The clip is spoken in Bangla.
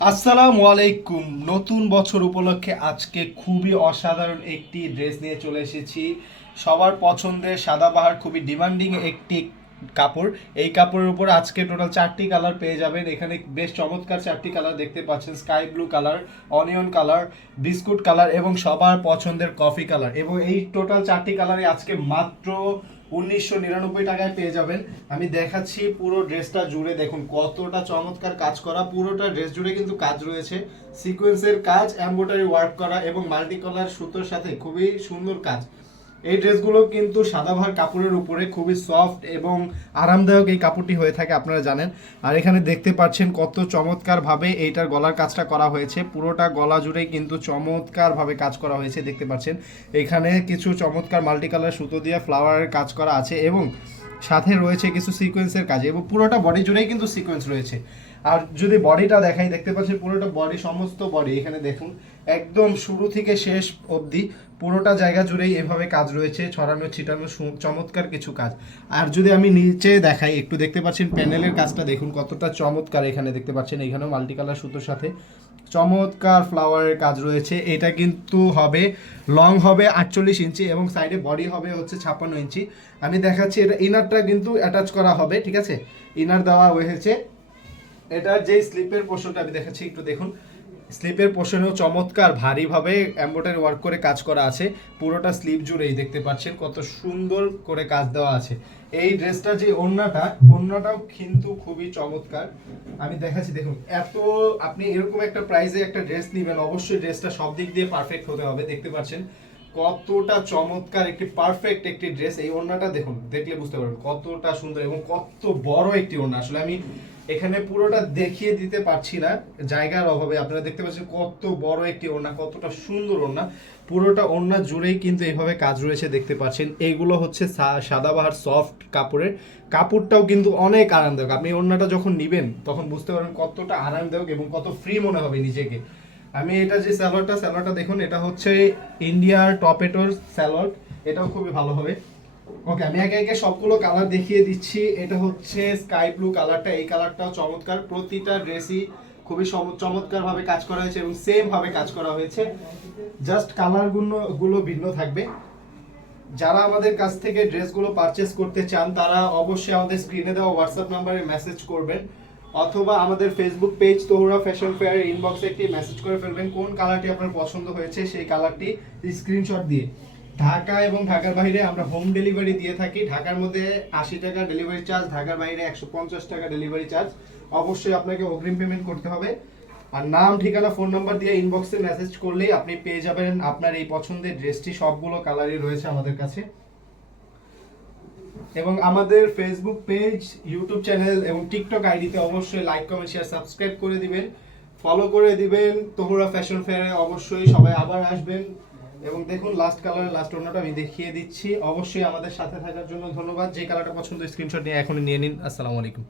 আসসালামু আলাইকুম। নতুন বছর উপলক্ষে আজকে খুবই অসাধারণ একটি ড্রেস নিয়ে চলে এসেছি। সবার পছন্দের সাদাবাহার খুবই ডিমান্ডিং একটি কাপড়। এই কাপড়ের উপর আজকে টোটাল 4টি কালার পেয়ে যাবেন। এখানে বেশ চমৎকার 4টি কালার দেখতে পাচ্ছেন, sky blue colour, onion colour, biscuit colour এবং সবার পছন্দের কফি কালার। এবং এই টোটাল 4টি কালারে আজকে মাত্র 1999 টাকায় পেয়ে যাবেন। আমি দেখাচ্ছি পুরো ড্রেসটা জুড়ে, দেখুন কতটা চমৎকার কাজ করা। পুরোটা ড্রেস জুড়ে কিন্তু কাজ রয়েছে, সিকোয়েন্সের কাজ, এমব্রয়ডারি ওয়ার্ক করা এবং মাল্টি কালার সুতোর সাথে খুবই সুন্দর কাজ। এই ড্রেসগুলো কিন্তু সাদাভার কাপড়ের উপরে খুবই সফট এবং আরামদায়ক এই কাপড়টি হয়ে থাকে, আপনারা জানেন। আর এখানে দেখতে পাচ্ছেন কত চমৎকারভাবে এইটার গলার কাজটা করা হয়েছে। পুরোটা গলা জুড়েই কিন্তু চমৎকারভাবে কাজ করা হয়েছে, দেখতে পাচ্ছেন। এখানে কিছু চমৎকার মাল্টি কালার সুতো দিয়ে ফ্লাওয়ারের কাজ করা আছে এবং সাথে রয়েছে কিছু সিকোয়েন্সের কাজ এবং পুরোটা বডি জুড়েই কিন্তু সিকোয়েন্স রয়েছে। আর যদি বডিটা দেখাই, দেখতে পাচ্ছেন পুরোটা বডি, সমস্ত বডি এখানে দেখুন একদম শুরু থেকে শেষ অবধি পুরোটা জায়গা জুড়েই এভাবে কাজ রয়েছে, ছড়ানো ছিটানো চমৎকার কিছু কাজ। আর যদি আমি নিচে দেখাই, একটু দেখতে পাচ্ছেন প্যানেলের কাজটা দেখুন কতটা চমৎকার। এখানে দেখতে পাচ্ছেন এখানেও মাল্টি কালার সুতোর সাথে চমৎকার ফ্লাওয়ারের কাজ রয়েছে। এটা কিন্তু হবে লং হবে 48 ইঞ্চি এবং সাইডে বডি হবে হচ্ছে 56 ইঞ্চি। আমি দেখাচ্ছি, এটা ইনারটা কিন্তু অ্যাটাচ করা হবে, ঠিক আছে, ইনার দেওয়া হয়েছে। এটার যে স্লিপের পোর্শনটা আমি দেখাচ্ছি, একটু দেখুন। স্লিপের পোর্শনেও চমৎকার ভারীভাবে এমব্রয়ডারি ওয়ার্ক করে কাজ করা আছে। পুরোটা স্লিপ জুড়েই দেখতে পাচ্ছেন কত সুন্দর করে কাজ দেওয়া আছে। এই ড্রেসটা যে ওড়নাটাও কিন্তু খুবই চমৎকার। আমি দেখাচ্ছি, দেখুন এত, আপনি এরকম একটা প্রাইসে একটা ড্রেস নেবেন, অবশ্যই ড্রেসটা সব দিক দিয়ে পারফেক্ট হতে হবে। দেখতে পাচ্ছেন কতটা চমৎকার একটি পারফেক্ট একটি ড্রেস। এই ওড়নাটা দেখুন, দেখলে বুঝতে পারবেন কতটা সুন্দর এবং কত বড় একটি ওড়না। আসলে আমি এখানে পুরোটা দেখিয়ে দিতে পারছি না জায়গার অভাবে। আপনারা দেখতে পাচ্ছেন কত বড় একটি ওড়না, কতটা সুন্দর ওড়না। পুরোটা ওড়না জুড়েই কিন্তু এইভাবে কাজ রয়েছে, দেখতে পাচ্ছেন। এইগুলো হচ্ছে সাদাবাহার সফট কাপড়ের। কাপড়টাও কিন্তু অনেক আরামদায়ক। আপনি ওড়নাটা যখন নিবেন তখন বুঝতে পারবেন কতটা আরামদায়ক এবং কত ফ্রি মনে হবে নিজেকে। আমি এটা যে স্যালোয়ারটা দেখুন, এটা হচ্ছে ইন্ডিয়ার টপেটোর স্যালোয়ার, এটাও খুবই ভালো হবে। ওকে, আমি একে একে সবগুলো কালার দেখিয়ে দিচ্ছি। এটা হচ্ছে স্কাই ব্লু কালারটা, এই কালারটাও চমৎকার। প্রতিটা ড্রেসই খুবই চমৎকার ভাবে কাজ করা হয়েছে এবং সেম ভাবে কাজ করা হয়েছে, জাস্ট কালারগুলো ভিন্ন থাকবে। যারা আমাদের কাছ থেকে ড্রেসগুলো পারচেস করতে চান তারা অবশ্যই আমাদের স্ক্রিনে দেওয়া হোয়াটসঅ্যাপ নাম্বারে মেসেজ করবেন, অথবা আমাদের Facebook page Tahura fashion fair ইনবক্সে একটি মেসেজ করে ফেলবেন কোন কালারটি আপনার পছন্দ হয়েছে, সেই কালারটি স্ক্রিনশট দিয়ে। ঢাকা এবং ঢাকার বাইরে আমরা হোম ডেলিভারি দিয়ে থাকি। ঢাকার মধ্যে 80 টাকা ডেলিভারি চার্জ, ঢাকার বাইরে 150 টাকা ডেলিভারি চার্জ। অবশ্যই আপনাকে অগ্রিম পেমেন্ট করতে হবে। আর নাম, ঠিকানা, ফোন নাম্বার দিয়ে ইনবক্সে মেসেজ করলেই আপনি পেয়ে যাবেন আপনার এই পছন্দের ড্রেসটি। সবগুলো কালারই রয়েছে আমাদের কাছে। এবং আমাদের ফেসবুক পেজ, ইউটিউব চ্যানেল এবং টিকটক আইডিতে অবশ্যই লাইক, কমেন্ট, শেয়ার, সাবস্ক্রাইব করে দিবেন, ফলো করে দিবেন। তহুরা ফ্যাশন ফেয়ারে অবশ্যই সবাই আবার আসবেন। এবং দেখুন লাস্ট কালারের লাস্ট ওড়নাটা আমি দেখিয়ে দিচ্ছি। অবশ্যই আমাদের সাথে থাকার জন্য ধন্যবাদ। যে কালারটা পছন্দ স্ক্রিনশট নিয়ে এখনই নিয়ে নিন। আসসালামু আলাইকুম।